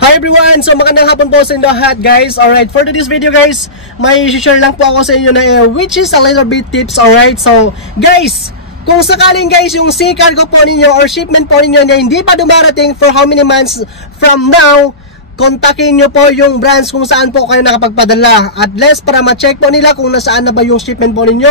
Hi everyone! So magandang hapon po sa inyo lahat guys. Alright, for today's video guys, may share lang po ako sa inyo na which is a little bit tips. Alright, so guys, kung sakaling guys yung sea cargo po ninyo or shipment po ninyo na hindi pa dumarating for how many months from now, kontakin nyo po yung branch kung saan po kayo nakapagpadala. At least para ma-check po nila kung nasaan na ba yung shipment po ninyo,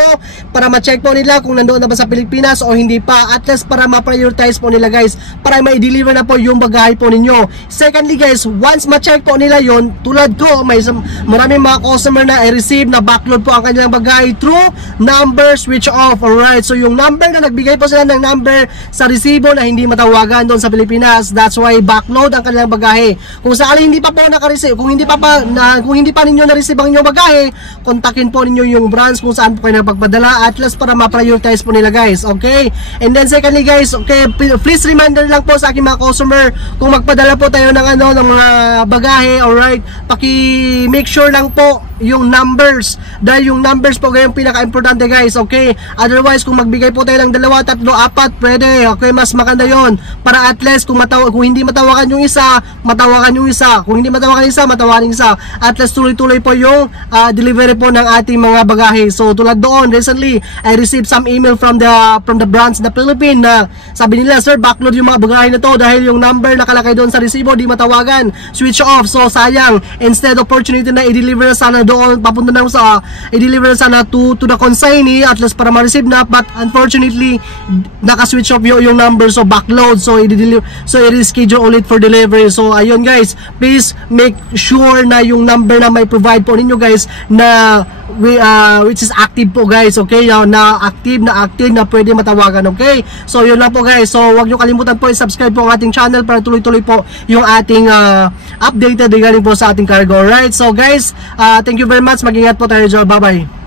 para ma-check po nila kung nandoon na ba sa Pilipinas o hindi pa. At least para ma-prioritize po nila guys, para ma-deliver na po yung bagahe po ninyo. Secondly guys, once ma-check po nila yon, tulad ko, may maraming mga customer na i-receive na backload po ang kanilang bagahe through number switch off. Alright, so yung number na nagbigay po sila ng number sa resibo na hindi matawagan doon sa Pilipinas, that's why backload ang kanilang bagahe. Kung saan hindi pa po naka-receive, kung hindi pa ninyo na-receive ang inyong bagahe, kontakin po ninyo yung branch kung saan po kayo nagpagpadala, at least para ma-prioritize po nila guys, okay? And then secondly guys, okay, please reminder lang po sa aking mga customer, kung magpadala po tayo ng ng mga bagahe, alright, paki-make sure lang po yung numbers, dahil yung numbers po yung pinaka-importante guys, okay? Otherwise, kung magbigay po tayo ng 2, 3, 4, pwede, okay, mas maganda yon, para at least kung hindi matawakan yung isa, matawakan yung isa, kung hindi matawakan yung isa, matawakan yung isa, at least tuloy-tuloy po yung delivery po ng ating mga bagahe. So tulad doon, recently, I received some email from the branch na Philippines na sabi nila, sir, backload yung mga bagahe na to dahil yung number nakalagay doon sa resibo, di matawagan, switch off. So sayang, instead opportunity na i-deliver sana doon, papunta na sa i-deliver sana to the consignee, at least para ma-receive na, but unfortunately naka-switch off yung number, so backload, so i-reschedule ulit for delivery. So ayun guys, please make sure na yung number na may provide po ninyo guys na which is active po guys, okay, na active na pwede matawagan, okay? So yun lang po guys, so wag nyo kalimutan po i-subscribe po ang ating channel para tuloy-tuloy po yung ating updated regarding po sa ating cargo. Alright, so guys, thank you very much, mag-ingat po tayo dyan, bye bye.